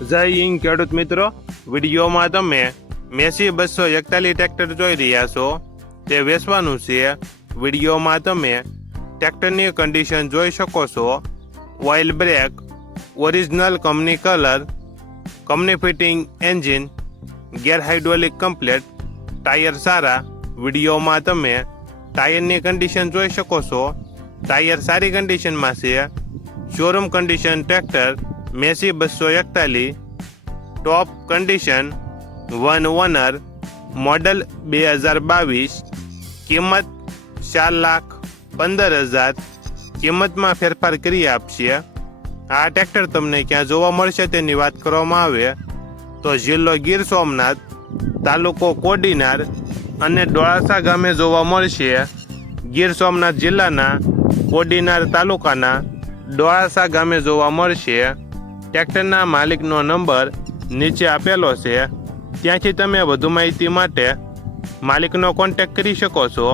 જય હિન્દ ખેડૂત મિત્રો, વિડીયોમાં તમે મેસી 241 ટ્રેક્ટર જોઈ રહ્યા છો. તે વેચવાનું છે. વિડીયોમાં તમે ટ્રેક્ટરની કન્ડિશન જોઈ શકો છો. Oil brake, original company colour, company fitting engine, gear hydraulic complete, tyre સારા. વિડીયોમાં તમે ટાયરની કન્ડિશન જોઈ શકો છો. ટાયર સારી કન્ડિશનમાં છે. Showroom condition tractor Massey 241, top condition, 1 owner, model 2022, કિંમત 4,15,000. કિંમતમાં ફેરફાર કરી આપશે. આ ટ્રેક્ટર તમને ક્યાં જોવા મળશે તેની વાત કરવામાં આવે તો જિલ્લો ગીર સોમનાથ, તાલુકો કોડીનાર અને ડોળાસા ગામે જોવા મળશે. ગીર સોમનાથ જિલ્લાના કોડીનાર તાલુકાના ડોળાસા ગામે જોવા મળશે. ટ્રેક્ટરના માલિકનો નંબર નીચે આપેલો છે. ત્યાંથી તમે વધુ માહિતી માટે માલિકનો કોન્ટેક્ટ કરી શકો છો.